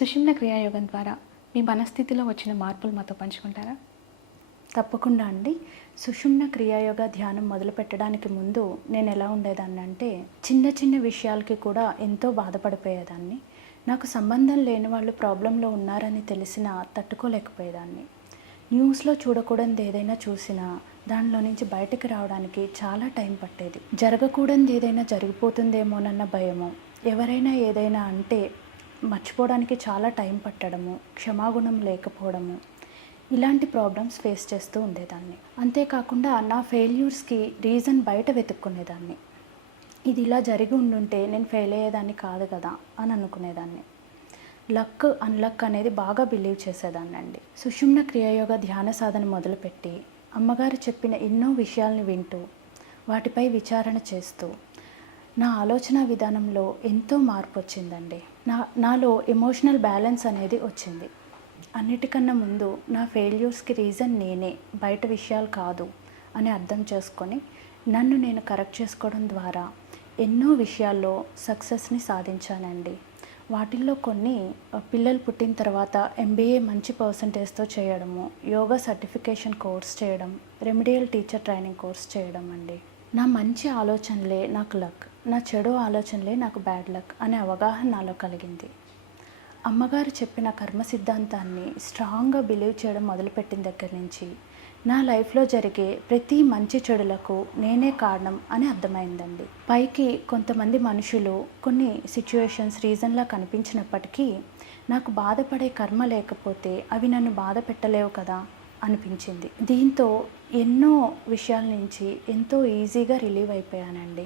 సుషుమ్న క్రియాయోగం ద్వారా మీ మనస్థితిలో వచ్చిన మార్పులు మాతో పంచుకుంటారా? తప్పకుండా అండి. సుషుమ్న క్రియాయోగ ధ్యానం మొదలుపెట్టడానికి ముందు నేను ఎలా ఉండేదాన్నంటే, చిన్న చిన్న విషయాలకి కూడా ఎంతో బాధపడిపోయేదాన్ని. నాకు సంబంధం లేని వాళ్ళు ప్రాబ్లంలో ఉన్నారని తెలిసినా తట్టుకోలేకపోయేదాన్ని. న్యూస్లో చూడకూడనిది ఏదైనా చూసినా దానిలో నుంచి బయటకు రావడానికి చాలా టైం పట్టేది. జరగకూడనిది ఏదైనా జరిగిపోతుందేమోనన్న భయము, ఎవరైనా ఏదైనా అంటే మర్చిపోవడానికి చాలా టైం పట్టడము, క్షమాగుణం లేకపోవడము, ఇలాంటి ప్రాబ్లమ్స్ ఫేస్ చేస్తూ ఉండేదాన్ని. అంతేకాకుండా నా ఫెయిల్యూర్స్కి రీజన్ బయట వెతుక్కునేదాన్ని. ఇది ఇలా జరిగి ఉండుంటే నేను ఫెయిల్ అయ్యేదాన్ని కాదు కదా అని అనుకునేదాన్ని. లక్ అన్లక్ అనేది బాగా బిలీవ్ చేసేదాన్ని అండి. సుషుమ్న క్రియాయోగ ధ్యాన సాధన మొదలుపెట్టి అమ్మగారు చెప్పిన ఎన్నో విషయాల్ని వింటూ వాటిపై విచారణ చేస్తూ నా ఆలోచన విధానంలో ఎంతో మార్పు వచ్చిందండి. నాలో ఎమోషనల్ బ్యాలెన్స్ అనేది వచ్చింది. అన్నిటికన్నా ముందు నా ఫెయిల్యూర్స్కి రీజన్ నేనే, బయట విషయాలు కాదు అని అర్థం చేసుకొని నన్ను నేను కరెక్ట్ చేసుకోవడం ద్వారా ఎన్నో విషయాల్లో సక్సెస్ని సాధించానండి. వాటిల్లో కొన్ని పిల్లలు పుట్టిన తర్వాత MBA మంచి పర్సంటేజ్తో చేయడము, యోగా సర్టిఫికేషన్ కోర్స్ చేయడం, రెమెడియల్ టీచర్ ట్రైనింగ్ కోర్స్ చేయడం అండి. నా మంచి ఆలోచనలే నాకు లక్, నా చెడు ఆలోచనలే నాకు బ్యాడ్ లక్ అనే అవగాహన నాలో కలిగింది. అమ్మగారు చెప్పిన కర్మ సిద్ధాంతాన్ని స్ట్రాంగ్గా బిలీవ్ చేయడం మొదలుపెట్టిన దగ్గర నుంచి నా లైఫ్లో జరిగే ప్రతి మంచి చెడులకు నేనే కారణం అని అర్థమైందండి. పైకి కొంతమంది మనుషులు కొన్ని సిచ్యువేషన్స్ రీజన్లా కనిపించినప్పటికీ నాకు బాధపడే కర్మ లేకపోతే అవి నన్ను బాధ పెట్టలేవు కదా అనిపించింది. దీంతో ఎన్నో విషయాల నుంచి ఎంతో ఈజీగా రిలీవ్ అయిపోయానండి.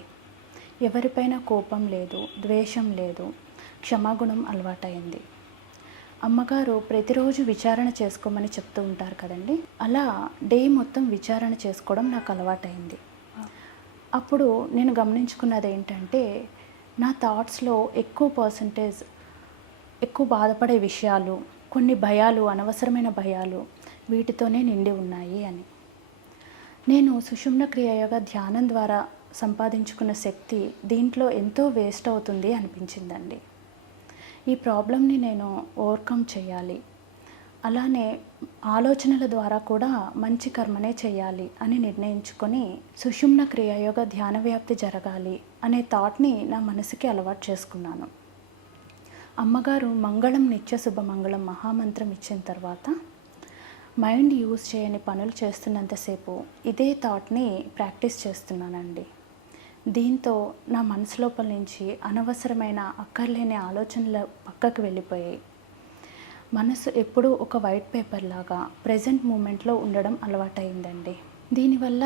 ఎవరిపైన కోపం లేదు, ద్వేషం లేదు, క్షమాగుణం అలవాటైంది. అమ్మగారు ప్రతిరోజు విచారణ చేసుకోమని చెప్తూ ఉంటారు కదండి, అలా డే మొత్తం విచారణ చేసుకోవడం నాకు అలవాటైంది. అప్పుడు నేను గమనించుకున్నది ఏంటంటే, నా థాట్స్లో ఎక్కువ బాధపడే విషయాలు, కొన్ని భయాలు, అనవసరమైన భయాలు వీటితోనే నిండి ఉన్నాయి అని. నేను సుషుమ్న క్రియాయోగ ధ్యానం ద్వారా సంపాదించుకున్న శక్తి దీంట్లో ఎంతో వేస్ట్ అవుతుంది అనిపించిందండి. ఈ ప్రాబ్లమ్ని నేను ఓవర్కమ్ చేయాలి, అలానే ఆలోచనల ద్వారా కూడా మంచి కర్మనే చేయాలి అని నిర్ణయించుకొని సుషుమ్న క్రియాయోగ ధ్యాన వ్యాప్తి జరగాలి అనే థాట్ని నా మనసుకి అలవాటు చేసుకున్నాను. అమ్మగారు మంగళం నిత్య శుభమంగళం మహామంత్రం ఇచ్చిన తర్వాత మైండ్ యూజ్ చేయని పనులు చేస్తున్నంతసేపు ఇదే థాట్ని ప్రాక్టీస్ చేస్తున్నానండి. దీంతో నా మనసు లోపల నుంచి అనవసరమైన అక్కర్లేని ఆలోచనలు పక్కకు వెళ్ళిపోయాయి. మనసు ఎప్పుడూ ఒక వైట్ పేపర్ లాగా ప్రజెంట్ మూమెంట్లో ఉండడం అలవాటైందండి. దీనివల్ల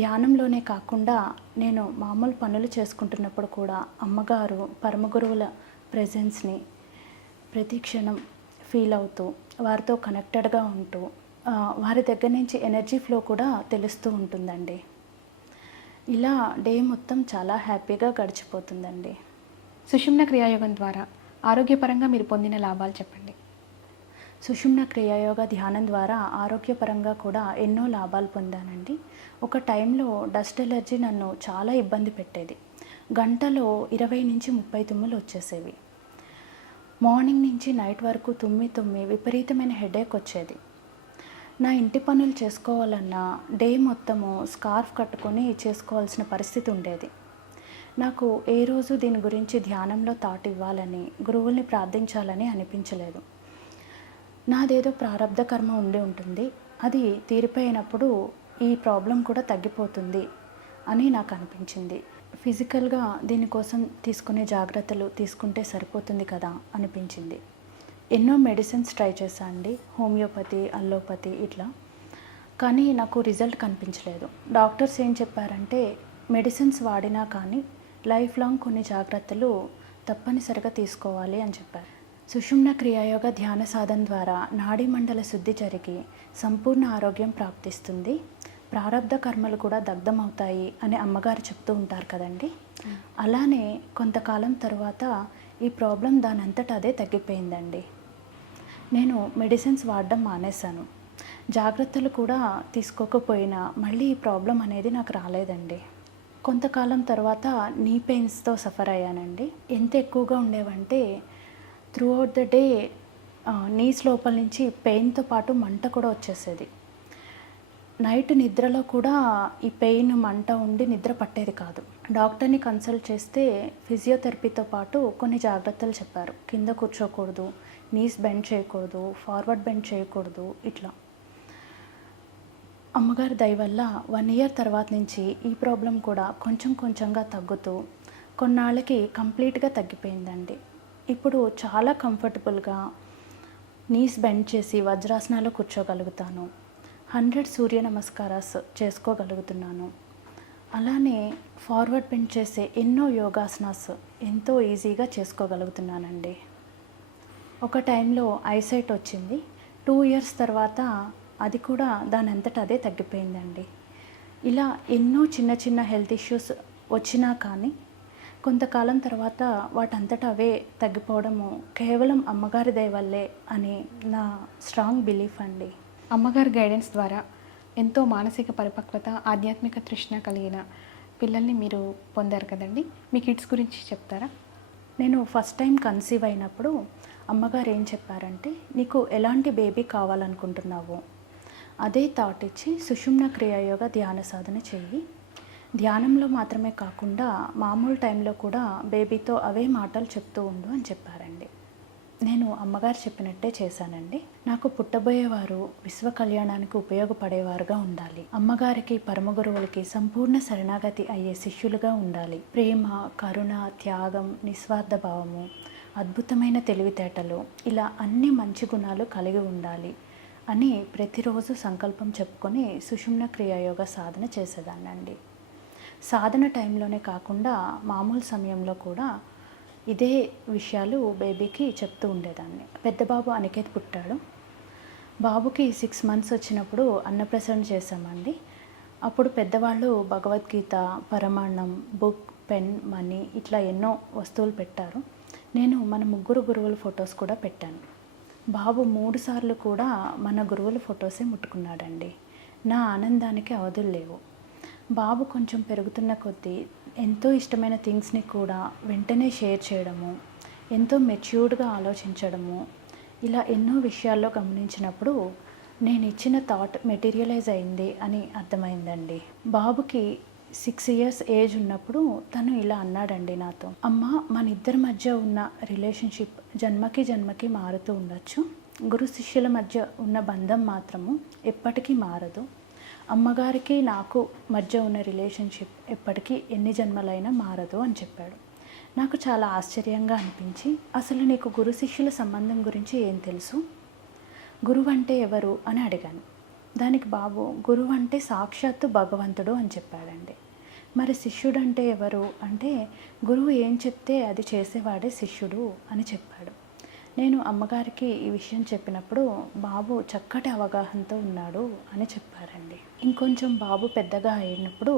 ధ్యానంలోనే కాకుండా నేను మామూలు పనులు చేసుకుంటున్నప్పుడు కూడా అమ్మగారు, పరమగురువుల ప్రెజెన్స్ని ప్రతి క్షణం ఫీల్ అవుతూ వారితో కనెక్టెడ్గా ఉంటూ వారి దగ్గర నుంచి ఎనర్జీ ఫ్లో కూడా తెలుస్తూ ఉంటుందండి. ఇలా డే మొత్తం చాలా హ్యాపీగా గడిచిపోతుందండి. సుషుమ్న క్రియాయోగం ద్వారా ఆరోగ్యపరంగా మీరు పొందిన లాభాలు చెప్పండి. సుషుమ్న క్రియాయోగ ధ్యానం ద్వారా ఆరోగ్యపరంగా కూడా ఎన్నో లాభాలు పొందానండి. ఒక టైంలో డస్ట్ ఎలర్జీ నన్ను చాలా ఇబ్బంది పెట్టేది. గంటలో 20 నుంచి 30 తుమ్ములు వచ్చేసేవి. మార్నింగ్ నుంచి నైట్ వరకు తుమ్మి విపరీతమైన హెడేక్ వచ్చేది. నా ఇంటి పనులు చేసుకోవాలన్నా డే మొత్తము స్కార్ఫ్ కట్టుకొని చేసుకోవాల్సిన పరిస్థితి ఉండేది. నాకు ఏ రోజు దీని గురించి ధ్యానంలో థాట్ ఇవ్వాలని, గురువుల్ని ప్రార్థించాలని అనిపించలేదు. నాదేదో ప్రారబ్ధ కర్మ ఉండి ఉంటుంది, అది తీరిపోయినప్పుడు ఈ ప్రాబ్లం కూడా తగ్గిపోతుంది అని నాకు అనిపించింది. ఫిజికల్గా దీనికోసం తీసుకునే జాగ్రత్తలు తీసుకుంటే సరిపోతుంది కదా అనిపించింది. ఎన్నో మెడిసిన్స్ ట్రై చేశాను అండి, హోమియోపతి, అల్లోపతి ఇట్లా, కానీ నాకు రిజల్ట్ కనిపించలేదు. డాక్టర్స్ ఏం చెప్పారంటే మెడిసిన్స్ వాడినా కానీ లైఫ్ లాంగ్ కొన్ని జాగ్రత్తలు తప్పనిసరిగా తీసుకోవాలి అని చెప్పారు. సుషుమ్న క్రియాయోగ ధ్యాన సాధన ద్వారా నాడీ మండల శుద్ధి జరిగి సంపూర్ణ ఆరోగ్యం ప్రాప్తిస్తుంది, ప్రారబ్ధ కర్మలు కూడా దగ్ధమవుతాయి అని అమ్మగారు చెప్తూ ఉంటారు కదండి. అలానే కొంతకాలం తర్వాత ఈ ప్రాబ్లం దానంతట అదే తగ్గిపోయిందండి. నేను మెడిసిన్స్ వాడడం మానేశాను. జాగ్రత్తలు కూడా తీసుకోకపోయినా మళ్ళీ ఈ ప్రాబ్లం అనేది నాకు రాలేదండి. కొంతకాలం తర్వాత నీ పెయిన్స్తో సఫర్ అయ్యానండి. ఎంత ఎక్కువగా ఉండేవంటే throughout the day knees లోపల నుంచి పెయిన్తో పాటు మంట కూడా వచ్చేసేది. నైట్ నిద్రలో కూడా ఈ పెయిన్ మంట ఉండి నిద్ర పట్టేది కాదు. డాక్టర్ని కన్సల్ట్ చేస్తే ఫిజియోథెరపీతో పాటు కొన్ని జాగ్రత్తలు చెప్పారు. కింద కూర్చోకూడదు, నీస్ బెండ్ చేయకూడదు, ఫార్వర్డ్ బెండ్ చేయకూడదు, ఇట్లా. అమ్మగారి దయ వల్ల 1 ఇయర్ తర్వాత నుంచి ఈ ప్రాబ్లం కూడా కొంచెం కొంచెంగా తగ్గుతూ కొన్నాళ్ళకి కంప్లీట్గా తగ్గిపోయిందండి. ఇప్పుడు చాలా కంఫర్టబుల్గా నీస్ బెండ్ చేసి వజ్రాసనాలు కూర్చోగలుగుతాను. 100 సూర్య నమస్కారాస్ చేసుకోగలుగుతున్నాను. అలానే ఫార్వర్డ్ బెండ్ చేసే ఎన్నో యోగాసనాస్ ఎంతో ఈజీగా చేసుకోగలుగుతున్నానండి. ఒక టైంలో ఐసైట్ వచ్చింది. 2 ఇయర్స్ తర్వాత అది కూడా దాని అంతటా అదే తగ్గిపోయిందండి. ఇలా ఎన్నో చిన్న చిన్న హెల్త్ ఇష్యూస్ వచ్చినా కానీ కొంతకాలం తర్వాత వాటంతటా అవే తగ్గిపోవడము కేవలం అమ్మగారి దయ వల్లే అని నా స్ట్రాంగ్ బిలీఫ్ అండి. అమ్మగారి గైడెన్స్ ద్వారా ఎంతో మానసిక పరిపక్వత, ఆధ్యాత్మిక తృష్ణ కలిగిన పిల్లల్ని మీరు పొందారు కదండి. మీ కిడ్స్ గురించి చెప్తారా? నేను ఫస్ట్ టైం కన్సీవ్ అయినప్పుడు అమ్మగారు ఏం చెప్పారంటే, నీకు ఎలాంటి బేబీ కావాలనుకుంటున్నావు అదే థాట్ ఇచ్చి సుషుమ్న క్రియాయోగ ధ్యాన సాధన చెయ్యి. ధ్యానంలో మాత్రమే కాకుండా మామూలు టైంలో కూడా బేబీతో అవే మాటలు చెప్తూ ఉండు అని చెప్పారండి. నేను అమ్మగారు చెప్పినట్టే చేశానండి. నాకు పుట్టబోయేవారు విశ్వ కళ్యాణానికి ఉపయోగపడేవారుగా ఉండాలి. అమ్మగారికి, పరమ గురువులకి సంపూర్ణ శరణాగతి అయ్యే శిష్యులుగా ఉండాలి. ప్రేమ, కరుణ, త్యాగం, నిస్వార్థ భావము, అద్భుతమైన తెలివితేటలు, ఇలా అన్ని మంచి గుణాలు కలిగి ఉండాలి అని ప్రతిరోజు సంకల్పం చెప్పుకొని సుషుమ్న క్రియాయోగ సాధన చేసేదాన్నండి. సాధన టైంలోనే కాకుండా మామూలు సమయంలో కూడా ఇదే విషయాలు బేబీకి చెప్తూ ఉండేదాన్ని. పెద్ద బాబు అనికేత్ పుట్టాడు. బాబుకి 6 మంత్స్ వచ్చినప్పుడు అన్నప్రసరణ చేశామండి. అప్పుడు పెద్దవాళ్ళు భగవద్గీత, పరమాన్నం, బుక్, పెన్, మనీ ఇట్లా ఎన్నో వస్తువులు పెట్టారు. నేను మన 3 గురువుల ఫొటోస్ కూడా పెట్టాను. బాబు 3 సార్లు కూడా మన గురువుల ఫొటోసే ముట్టుకున్నాడండి. నా ఆనందానికి అవధులు లేవు. బాబు కొంచెం పెరుగుతున్న కొద్దీ ఎంతో ఇష్టమైన థింగ్స్ని కూడా వెంటనే షేర్ చేయడము, ఎంతో మెచ్యూర్డ్గా ఆలోచించడము, ఇలా ఎన్నో విషయాల్లో గమనించినప్పుడు నేను ఇచ్చిన థాట్ మెటీరియలైజ్ అయింది అని అర్థమైందండి. బాబుకి 6 ఇయర్స్ ఏజ్ ఉన్నప్పుడు తను ఇలా అన్నాడండి నాతో, అమ్మ, మన ఇద్దరి మధ్య ఉన్న రిలేషన్షిప్ జన్మకి జన్మకి మారుతూ ఉండొచ్చు, గురు శిష్యుల మధ్య ఉన్న బంధం మాత్రము ఎప్పటికీ మారదు. అమ్మగారికి నాకు మధ్య ఉన్న రిలేషన్షిప్ ఎప్పటికీ ఎన్ని జన్మలైనా మారదు అని చెప్పాడు. నాకు చాలా ఆశ్చర్యంగా అనిపించి, అసలు నీకు గురు శిష్యుల సంబంధం గురించి ఏం తెలుసు, గురువు అంటే ఎవరు అని అడిగాను. దానికి బాబు, గురువు అంటే సాక్షాత్తు భగవంతుడు అని చెప్పాడండి. మరి శిష్యుడు అంటే ఎవరు అంటే, గురువు ఏం చెప్తే అది చేసేవాడే శిష్యుడు అని చెప్పాడు. నేను అమ్మగారికి ఈ విషయం చెప్పినప్పుడు బాబు చక్కటి అవగాహనతో ఉన్నాడు అని చెప్పారండి. ఇంకొంచెం బాబు పెద్దగా అయినప్పుడు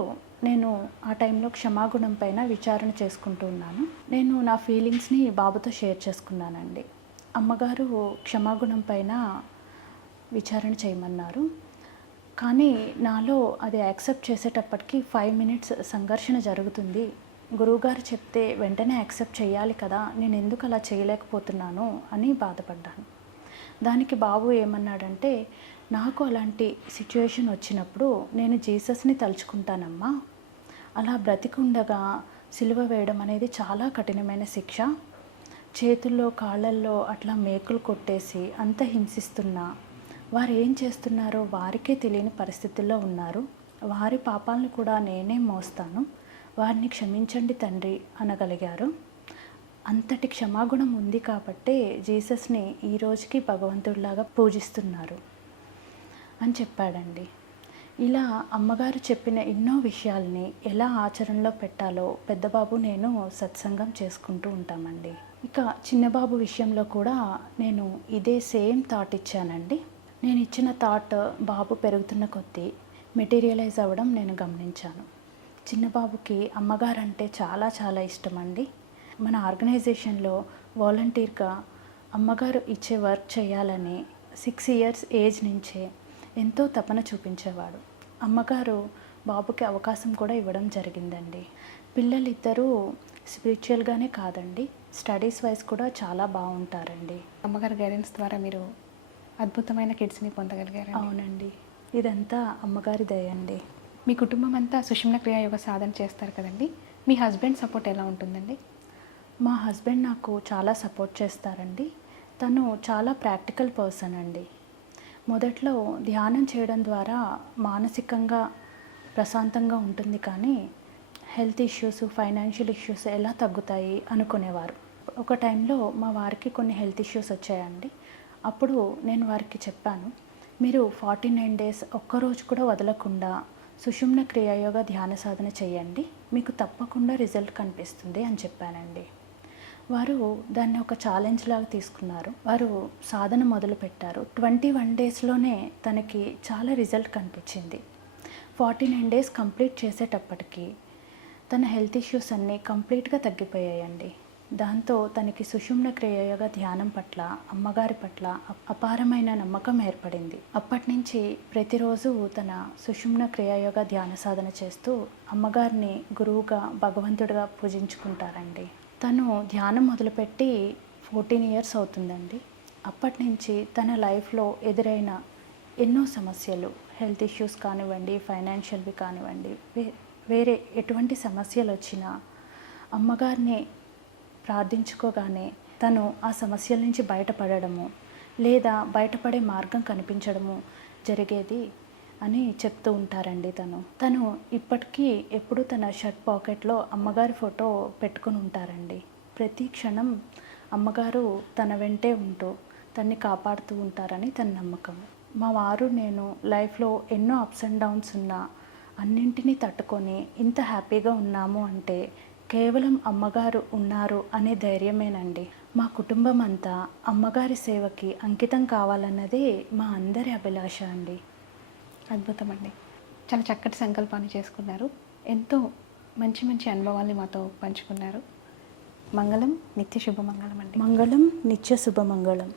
నేను ఆ టైంలో క్షమాగుణం పైన విచారణ చేసుకుంటూ ఉన్నాను. నేను నా ఫీలింగ్స్ని బాబుతో షేర్ చేసుకున్నానండి. అమ్మగారు క్షమాగుణం పైన విచారణ చేయమన్నారు. కానీ నాలో అది యాక్సెప్ట్ చేసేటప్పటికి 5 మినిట్స్ సంఘర్షణ జరుగుతుంది. గురువుగారు చెప్తే వెంటనే యాక్సెప్ట్ చేయాలి కదా, నేను ఎందుకు అలా చేయలేకపోతున్నాను అని బాధపడ్డాను. దానికి బాబు ఏమన్నాడంటే, నాకు అలాంటి సిచ్యువేషన్ వచ్చినప్పుడు నేను జీసస్ని తలుచుకుంటానమ్మా, అలా బ్రతికుండగా సిలువ వేయడం అనేది చాలా కఠినమైన శిక్ష, చేతుల్లో కాళ్ళల్లో అట్లా మేకులు కొట్టేసి అంత హింసిస్తున్నా వారు ఏం చేస్తున్నారో వారికే తెలియని పరిస్థితుల్లో ఉన్నారు, వారి పాపాలను కూడా నేనే మోస్తాను, వారిని క్షమించండి తండ్రి అనగలిగారు. అంతటి క్షమాగుణం ఉంది కాబట్టే జీసస్ని ఈ రోజుకి భగవంతుడిలాగా పూజిస్తున్నారు అని చెప్పాడండి. ఇలా అమ్మగారు చెప్పిన ఎన్నో విషయాల్ని ఎలా ఆచరణలో పెట్టాలో పెద్దబాబు నేను సత్సంగం చేసుకుంటూ ఉంటామండి. ఇక చిన్నబాబు విషయంలో కూడా నేను ఇదే సేమ్ థాట్ ఇచ్చానండి. నేను ఇచ్చిన థాట్ బాబు పెరుగుతున్న కొద్దీ మెటీరియలైజ్ అవ్వడం నేను గమనించాను. చిన్నబాబుకి అమ్మగారంటే చాలా చాలా ఇష్టం అండి. మన ఆర్గనైజేషన్లో వాలంటీర్గా అమ్మగారు ఇచ్చే వర్క్ చేయాలని 6 ఇయర్స్ ఏజ్ నుంచే ఎంతో తపన చూపించేవాడు. అమ్మగారు బాబుకి అవకాశం కూడా ఇవ్వడం జరిగిందండి. పిల్లలిద్దరూ స్పిరిచువల్గానే కాదండి, స్టడీస్ వైజ్ కూడా చాలా బాగుంటారండి. అమ్మగారి గైడెన్స్ ద్వారా మీరు అద్భుతమైన కిడ్స్ని పొందగలిగారు. అవునండి, ఇదంతా అమ్మగారి దయ అండి. మీ కుటుంబం అంతా సుషుమ్న క్రియాయోగ సాధన చేస్తారు కదండి, మీ హస్బెండ్ సపోర్ట్ ఎలా ఉంటుందండి? మా హస్బెండ్ నాకు చాలా సపోర్ట్ చేస్తారండి. తను చాలా ప్రాక్టికల్ పర్సన్ అండి. మొదట్లో ధ్యానం చేయడం ద్వారా మానసికంగా ప్రశాంతంగా ఉంటుంది, కానీ హెల్త్ ఇష్యూస్, ఫైనాన్షియల్ ఇష్యూస్ ఎలా తగ్గుతాయి అనుకునేవారు. ఒక టైంలో మా వారికి కొన్ని హెల్త్ ఇష్యూస్ వచ్చాయండి. అప్పుడు నేను వారికి చెప్పాను, మీరు 49 డేస్ ఒక్కరోజు కూడా వదలకుండా సుషుమ్న క్రియాయోగ ధ్యాన సాధన చేయండి, మీకు తప్పకుండా రిజల్ట్ కనిపిస్తుంది అని చెప్పానండి. వారు దాన్ని ఒక ఛాలెంజ్ లాగా తీసుకున్నారు. వారు సాధన మొదలుపెట్టారు. 21 డేస్లోనే తనకి చాలా రిజల్ట్ కనిపించింది. 49 డేస్ కంప్లీట్ చేసేటప్పటికి తన హెల్త్ ఇష్యూస్ అన్నీ కంప్లీట్గా తగ్గిపోయాయండి. దాంతో తనకి సుషుమ్న క్రియాయోగ ధ్యానం పట్ల, అమ్మగారి పట్ల అపారమైన నమ్మకం ఏర్పడింది. అప్పటి నుంచి ప్రతిరోజు తన సుషుమ్న క్రియాయోగ ధ్యాన సాధన చేస్తూ అమ్మగారిని గురువుగా, భగవంతుడిగా పూజించుకుంటారండి. తను ధ్యానం మొదలుపెట్టి 14 ఇయర్స్ అవుతుందండి. అప్పటి నుంచి తన లైఫ్లో ఎదురైన ఎన్నో సమస్యలు, హెల్త్ ఇష్యూస్ కానివ్వండి, ఫైనాన్షియల్వి కానివ్వండి, వేరే ఎటువంటి సమస్యలు వచ్చినా అమ్మగారిని ప్రార్థించుకోగానే తను ఆ సమస్యల నుంచి బయటపడడము, లేదా బయటపడే మార్గం కనిపించడము జరిగేది అని చెప్తూ ఉంటారండి. తను ఇప్పటికీ ఎప్పుడు తన షర్ట్ పాకెట్లో అమ్మగారి ఫోటో పెట్టుకుని ఉంటారండి. ప్రతి క్షణం అమ్మగారు తన వెంటే ఉంటూ తన్ని కాపాడుతూ ఉంటారని తన నమ్మకం. మా వారు, నేను లైఫ్లో ఎన్నో అప్స్ అండ్ డౌన్స్ ఉన్నా అన్నింటినీ తట్టుకొని ఇంత హ్యాపీగా ఉన్నాము అంటే కేవలం అమ్మగారు ఉన్నారు అనే ధైర్యమేనండి. మా కుటుంబం అంతా అమ్మగారి సేవకి అంకితం కావాలన్నదే మా అందరి అభిలాష అండి. అద్భుతం అండి, చాలా చక్కటి సంకల్పాన్ని చేసుకున్నారు. ఎంతో మంచి మంచి అనుభవాల్ని మాతో పంచుకున్నారు. మంగళం, నిత్య శుభమంగళం అండి. మంగళం, నిత్య శుభమంగళం.